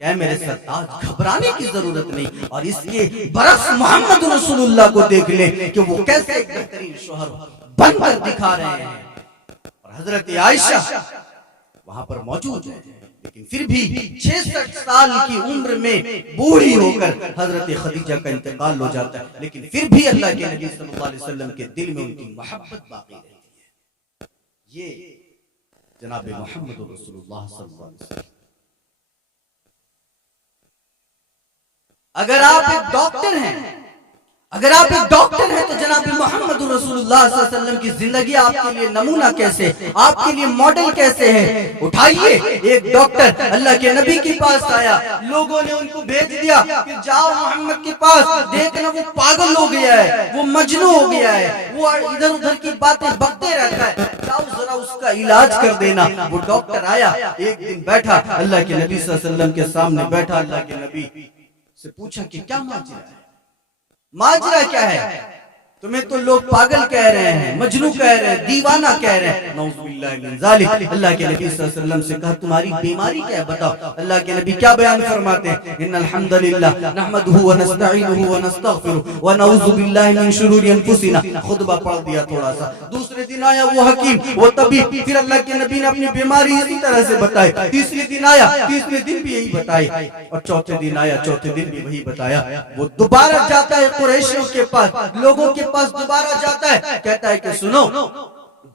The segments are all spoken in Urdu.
اے میرے سرتاج گھبرانے کی ضرورت نہیں، اور اس کے برعکس محمد رسول اللہ کو دیکھ لے کہ وہ کیسے ایک بہترین شوہر بن کر دکھا رہے ہیں۔ اور حضرت عائشہ وہاں پر موجود ہے، لیکن پھر بھی 66 سال کی عمر میں بوڑھی ہو کر حضرت خدیجہ کا انتقال ہو جاتا ہے، لیکن پھر بھی اللہ کے نبی صلی اللہ علیہ وسلم کے دل میں ان کی محبت باقی رہتی ہے۔ یہ جناب محمد رسول اللہ صلی اللہ علیہ وسلم۔ اگر آپ ایک ڈاکٹر ہیں، اگر آپ ایک ڈاکٹر ہیں تو جناب محمد رسول اللہ صلی اللہ علیہ وسلم کی زندگی آپ کے لیے نمونہ کیسے، آپ کے لیے ماڈل کیسے ہے۔ اٹھائیے، ایک ڈاکٹر اللہ کے نبی کے پاس آیا، لوگوں نے ان کو بھیج دیا کہ جاؤ محمد کے پاس، دیکھنا وہ پاگل ہو گیا ہے، وہ مجنون ہو گیا ہے، وہ ادھر ادھر کی باتیں بکتے رہتا ہے، جاؤ ذرا اس کا علاج کر دینا۔ وہ ڈاکٹر آیا، ایک دن بیٹھا اللہ کے نبی صلی اللہ علیہ وسلم کے سامنے بیٹھا، اللہ کے نبی سے پوچھا کہ کیا ماجرا ہے، ماجرا کیا ہے؟ تمہیں تو لوگ پاگل کہہ رہے ہیں، مجنون کہہ رہے ہیں، دیوانہ کہہ رہے ہیں، نعوذ باللہ من ذالک۔ اللہ کے نبی صلی اللہ علیہ وسلم سے کہا تمہاری بیماری کیا ہے بتاؤ۔ اللہ کے نبی کیا بیان فرماتے ہیں؟ ان الحمدللہ نحمدہ ونستعینہ ونستغفرہ ونعوذ باللہ من شرور انفسنا۔ خطبہ پڑھ دیا تھوڑا سا۔ دوسرے دن آیا وہ حکیم، وہ طبیب، پھر اللہ کے نبی نے اپنی بیماری اسی طرح سے بتائی۔ تیسرے دن آیا، تیسرے دن بھی یہی بتائی، اور چوتھے دن آیا، چوتھے دن بھی وہی بتایا۔ وہ دوبارہ جاتا ہے قریشیوں کے پاس، لوگوں کے پاس دوبارہ جاتا ہے، کہتا ہے کہ سنو،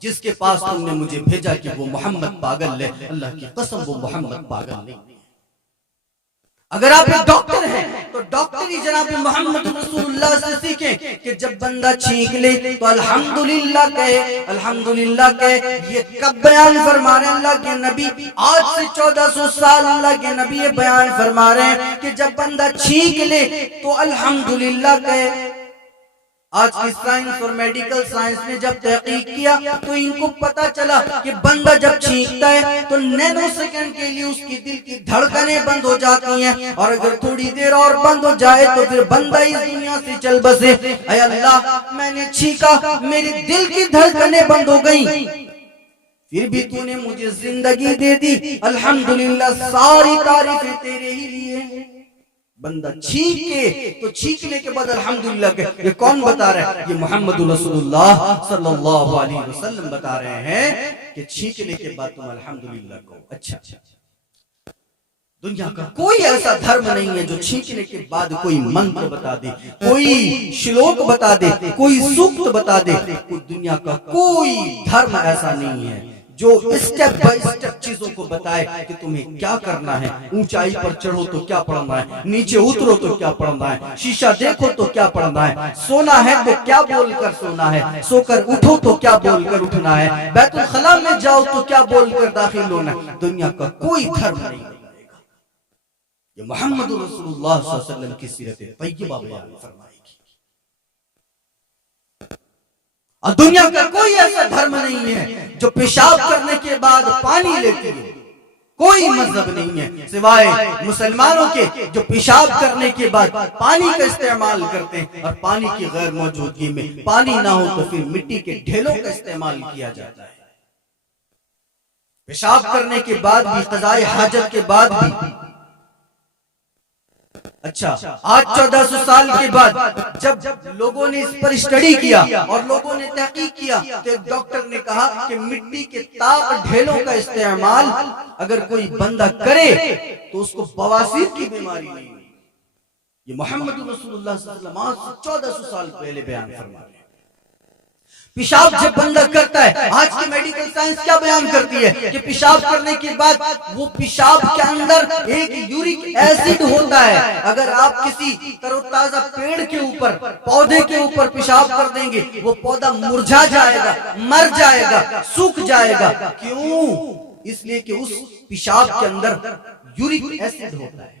جس کے پاس تم نے مجھے بھیجا کہ وہ محمد پاگل ہے، اللہ کی قسم وہ محمد پاگل نہیں۔ اگر آپ ایک ڈاکٹر ہیں تو ڈاکٹری جناب محمد رسول اللہ سے سیکھیں کہ جب بندہ چھینک لے تو الحمدللہ کہے، الحمدللہ کہے۔ یہ کب بیان فرما رہے ہیں اللہ کے نبی؟ آج سے 1400 سال اللہ کے نبی یہ بیان فرما رہے ہیں کہ جب بندہ چھینک لے تو الحمدللہ کہے۔ آج کی سائنس اور میڈیکل سائنس نے جب تحقیق کیا تو ان کو پتا چلا کہ بندہ جب چھینکتا ہے تو نینو سیکنڈ کے لیے اس کی دل کی دھڑکنیں بند ہو جاتی ہیں، اور اگر تھوڑی دیر اور بند ہو جائے تو پھر بندہ اس دنیا سے چل بسے۔ اے اللہ، میں نے چھینکا، میری دل کی دھڑکنیں بند ہو گئیں، پھر بھی تو نے مجھے زندگی دے دی، الحمدللہ، ساری تعریفیں تیرے ہی لیے ہیں۔ بندہ چھینکے تو چھینکنے کے بعد الحمدللہ کہ یہ کون بتا رہا ہے؟ یہ محمد رسول اللہ صلی اللہ علیہ وسلم بتا رہے ہیں کہ چھینکنے کے بعد تم الحمدللہ کو۔ اچھا، دنیا کا کوئی ایسا دھرم نہیں ہے جو چھینکنے کے بعد کوئی منتر بتا دے، کوئی شلوک بتا دے، کوئی سوکت بتا دے۔ دنیا کا کوئی دھرم ایسا نہیں ہے جو اسٹیپ بائی اسٹیپ چیزوں کو بتائے کہ تمہیں کیا کرنا ہے۔ اونچائی پر چڑھو تو کیا پڑھنا ہے، نیچے اترو تو کیا پڑھنا ہے، شیشہ دیکھو تو کیا پڑھنا ہے، سونا ہے تو کیا بول کر سونا ہے، سو کر اٹھو تو کیا بول کر اٹھنا ہے، بیت الخلاء میں جاؤ تو کیا بول کر داخل ہونا ہے۔ دنیا کا کوئی دھرم نہیں بتائے گا۔ یہ محمد رسول اللہ صلی اللہ علیہ وسلم کی سیرت طیبہ بیان فرمائے گی۔ اور دنیا کا کوئی ایسا دھرم نہیں ہے جو پیشاب کرنے کے بعد پانی لیتی ہے۔ کوئی مذہب نہیں ہے سوائے مسلمانوں کے جو پیشاب کرنے کے بعد پانی کا استعمال کرتے ہیں، اور پانی کی غیر موجودگی میں پانی نہ ہو تو پھر مٹی کے ڈھیلوں کا استعمال کیا جاتا ہے۔ پیشاب کرنے کے بعد بھی، قضاء حاجت کے بعد بھی۔ اچھا، آج 1400 سال کے بعد جب لوگوں نے اس پر اسٹڈی کیا اور لوگوں نے تحقیق کیا تو ایک ڈاکٹر نے کہا کہ مٹی کے تاق ڈھیلوں کا استعمال اگر کوئی بندہ کرے تو اس کو بواسیر کی بیماری نہیں ہوئی۔ یہ محمد رسول اللہ صلی اللہ علیہ وسلم آج سے 1400 سال پہلے بیان فرما رہے ہیں۔ پیشاب جب بندہ کرتا ہے، آج کی میڈیکل سائنس کیا بیان کرتی ہے کہ پیشاب کرنے کے بعد وہ پیشاب کے اندر ایک یورک ایسڈ ہوتا ہے۔ اگر آپ کسی تر و تازہ پیڑ کے اوپر، پودے کے اوپر پیشاب کر دیں گے وہ پودا مرجھا جائے گا، مر جائے گا، سوکھ جائے گا۔ کیوں؟ اس لیے کہ اس پیشاب کے اندر یورک ایسڈ ہوتا ہے،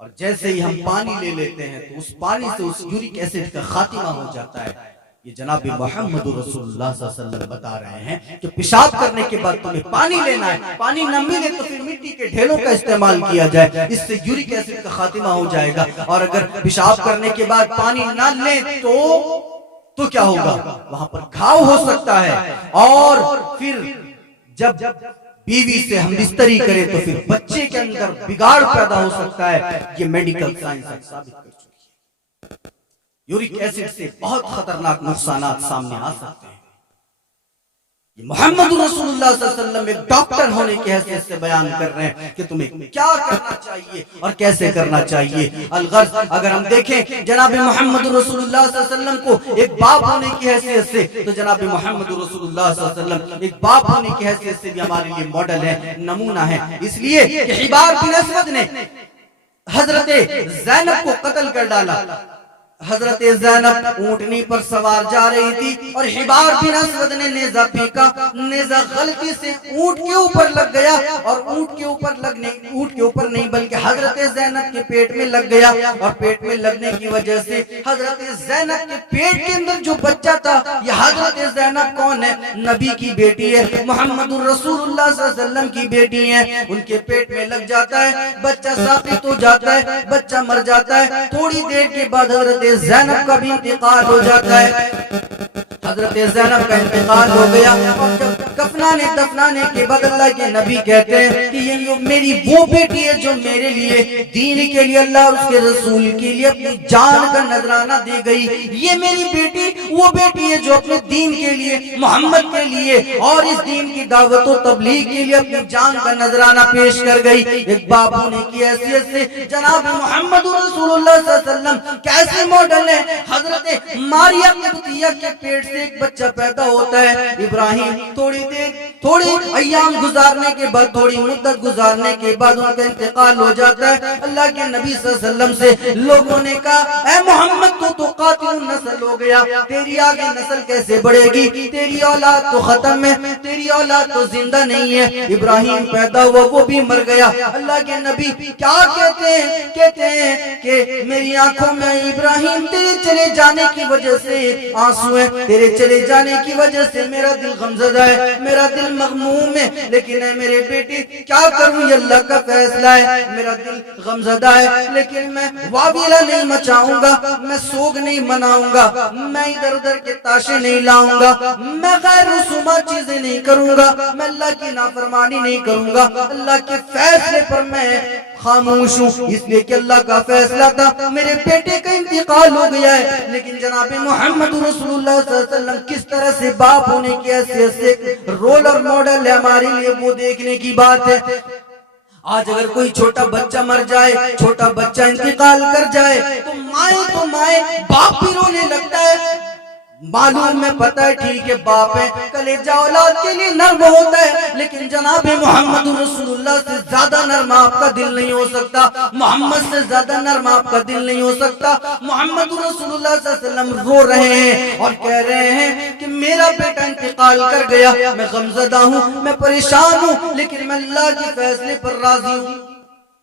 اور جیسے ہی ہم پانی لے لیتے ہیں تو اس پانی سے اس یورک ایسڈ کا خاتمہ ہو جاتا ہے۔ یہ جناب محمد رسول اللہ صلی اللہ علیہ وسلم بتا رہے ہیں کہ پیشاب کرنے کے بعد تمہیں پانی لینا ہے، پانی نہ ملے تو پھر مٹی کے ڈھیلوں کا استعمال کیا جائے، اس سے یورک ایسڈ کا خاتمہ ہو جائے گا۔ اور اگر پیشاب کرنے کے بعد پانی نہ لیں تو کیا ہوگا؟ وہاں پر گھاؤ ہو سکتا ہے، اور پھر جب بیوی سے ہم بستری کرے تو پھر بچے کے اندر بگاڑ پیدا ہو سکتا ہے. یہ میڈیکل سائنس ثابت کر چکی ہے. یورک ایسڈ سے بہت خطرناک نقصانات سامنے آ سکتے ہیں. محمد رسول اللہ صلی اللہ علیہ وسلم ایک ڈاکٹر ہونے کی حیثیت سے بیان کر رہے ہیں کہ تمہیں کیا کرنا چاہیے اور کیسے کرنا چاہیے. الغرض اگر ہم دیکھیں جناب محمد رسول اللہ صلی اللہ علیہ وسلم کو ایک باپ ہونے کی حیثیت سے, تو جناب محمد رسول اللہ صلی اللہ علیہ وسلم ایک باپ ہونے کی حیثیت سے بھی ہمارے لیے ماڈل ہے, نمونہ ہے. اس لیے کہ حبار بن اسود نے حضرت زینب کو قتل کر ڈالا. حضرت زینب اونٹنی پر سوار جا رہی تھی اور حبار بن اسود نے نیزہ پھینکا. نیزہ غلطی سے اونٹ کے اوپر لگ گیا اور اونٹ کے اوپر نہیں بلکہ حضرت زینب کے پیٹ میں لگ گیا. اور پیٹ میں لگنے کی وجہ سے حضرت زینب کے پیٹ کے اندر جو بچہ تھا, یہ حضرت زینب کون ہے؟ نبی کی بیٹی ہے, محمد رسول اللہ صلی اللہ علیہ وسلم کی بیٹی ہے. ان کے پیٹ میں لگ جاتا ہے, بچہ ساقط ہو جاتا ہے, بچہ مر جاتا ہے. تھوڑی دیر کے بعد حضرت زینب کا بھی انتقال ہو جاتا ہے. حضرت زینب کا انتقال ہو گیا اور جب دفنانے کے بعد اللہ کے نبی کہتے ہیں کہ یہ میری وہ بیٹی ہے جو میرے لیے دین کے لیے اللہ اور اس کے رسول کے لیے اپنی جان کا نذرانہ دے گئی. یہ میری بیٹی وہ بیٹی ہے جو اپنے دین کے لیے, محمد کے لیے اور اس دین کی دعوت و تبلیغ کے لیے اپنی جان کا نذرانہ پیش کر گئی. ایک باپ ہونے کی حیثیت سے جناب محمد رسول اللہ صلی اللہ علیہ وسلم کیسے ماڈل ہے. حضرت ماریا قبطیہ کے پیٹ سے ایک بچہ پیدا ہوتا ہے, ابراہیم. تھوڑی ایام گزارنے کے بعد, تھوڑی مدت گزارنے کے بعد ان کا انتقال ہو جاتا ہے. اللہ کے نبی صلی اللہ علیہ وسلم سے لوگوں نے کہا اے محمد تو قاتل نسل ہو گیا, تیری آگے نسل کیسے بڑھے گی؟ تیری اولاد تو ختم ہے, تیری اولاد تو زندہ نہیں ہے. ابراہیم پیدا ہوا, وہ بھی مر گیا. اللہ کے نبی کیا کہتے ہیں کہ میری آنکھوں میں ابراہیم تیرے چلے جانے کی وجہ سے آنسو ہے, تیرے چلے جانے کی وجہ سے میرا دل غمزدہ ہے, میرا دل مغموم ہے. لیکن اے میرے بیٹی کیا کروں, یہ اللہ کا فیصلہ ہے. میرا دل غمزدہ ہے لیکن میں واویلا نہیں مچاؤں گا, میں سوگ نہیں مناؤں گا, میں ادھر ادھر کے تاشے نہیں لاؤں گا, میں غیر رسومہ چیزیں نہیں کروں گا, میں اللہ کی نافرمانی نہیں کروں گا. اللہ کے فیصلے پر میں خاموش ہوں, اس لیے کہ اللہ کا فیصلہ تھا. میرے بیٹے کا انتقال ہو گیا ہے, لیکن جناب محمد رسول اللہ صلی اللہ علیہ وسلم کس طرح سے باپ ہونے کی حیثیت سے رول اور ماڈل ہے ہمارے لیے, وہ دیکھنے کی بات ہے. آج اگر کوئی چھوٹا بچہ مر جائے, چھوٹا بچہ انتقال کر جائے تو مائیں باپ بھی رونے لگتا ہے. معلوم میں پتہ ہے ٹھیک ہے باپ ہے, کلیجہ اولاد کے لیے نرم ہوتا ہے, لیکن جناب محمد رسول اللہ سے زیادہ نرم آپ کا دل نہیں ہو سکتا. محمد سے زیادہ نرم آپ کا دل نہیں ہو سکتا. محمد رسول اللہ صلی اللہ علیہ وسلم رو رہے ہیں اور کہہ رہے ہیں کہ میرا بیٹا انتقال کر گیا, میں غمزدہ ہوں, میں پریشان ہوں, لیکن میں اللہ کے فیصلے پر راضی ہوں.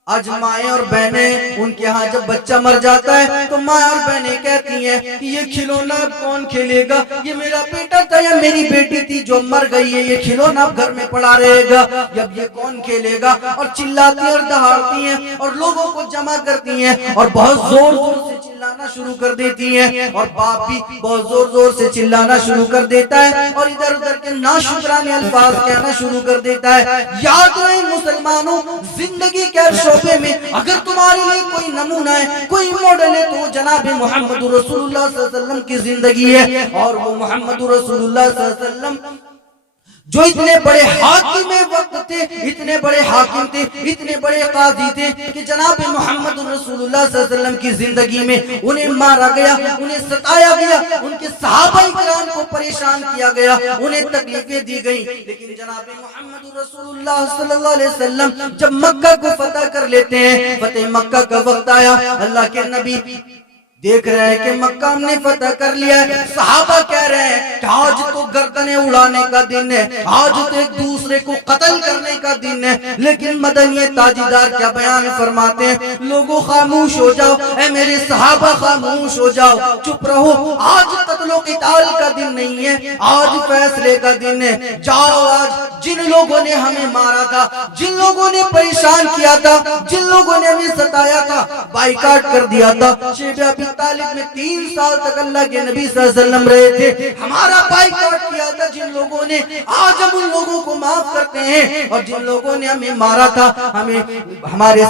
آج مائیں اور بہنیں, ان کے ہاں جب بچہ مر جاتا ہے تو مائیں اور بہنیں کہتی ہیں کہ یہ کھلونا اب کون کھیلے گا, یہ میرا بیٹا تھا یا میری بیٹی تھی جو مر گئی ہے, یہ کھلونا اب گھر میں پڑا رہے گا, اب یہ کون کھیلے گا. اور چلاتی اور دہاڑتی ہیں اور لوگوں کو جمع کرتی ہیں اور بہت زور سے چلانا شروع کر دیتی ہیں, اور باپ بھی بہت زور سے چلانا شروع کر دیتا ہے اور ادھر ادھر کے ناشکرانے الفاظ کہنا شروع کر دیتا ہے. یاد رہے مسلمانوں, زندگی کے شعبے میں اگر تمہارے لیے کوئی نمونہ ہے, کوئی ماڈل ہے, تو جناب محمد رسول اللہ صلی اللہ علیہ وسلم کی زندگی ہے. اور وہ محمد رسول اللہ صلی اللہ علیہ وسلم جو اتنے بڑے حاکم وقت تھے, اتنے بڑے حاکم تھے, اتنے بڑے قاضی تھے کہ جناب محمد رسول اللہ صلی اللہ علیہ وسلم کی زندگی میں انہیں مارا گیا, انہیں ستایا گیا, ان کے صحابہ کرام کو پریشان کیا گیا, انہیں تکلیفیں دی گئی. لیکن جناب محمد رسول اللہ صلی اللہ علیہ وسلم جب مکہ کو فتح کر لیتے ہیں, فتح مکہ کا وقت آیا, اللہ کے نبی دیکھ رہے ہیں کہ مکہ ہم نے فتح کر لیا ہے. صحابہ کہہ رہے ہیں کہ آج تو گردنیں اڑانے کا دن ہے, آج تو ایک دوسرے کو قتل کرنے کا دن ہے. لیکن مدنی تاجدار کیا بیان فرماتے ہیں, لوگوں خاموش ہو جاؤ, اے میرے صحابہ خاموش ہو جاؤ, چپ رہو, آج قتل و قتال کا دن نہیں ہے, آج فیصلے کا دن ہے. جاؤ, آج جن لوگوں نے ہمیں مارا تھا, جن لوگوں نے پریشان کیا تھا, جن لوگوں نے ہمیں ستایا تھا, بائیکاٹ کر دیا تھا, شیبہ ابی طالب میں 3 سال تک اللہ کے نبی صلی اللہ علیہ وسلم رہے تھے. ہمارا بائیکاٹ کیا تھا جن لوگوں نے. آج ہم ان لوگوں کو معاف کرتے ہیں, اور جن لوگوں نے ہمیں مارا تھا, ہمیں ہمارے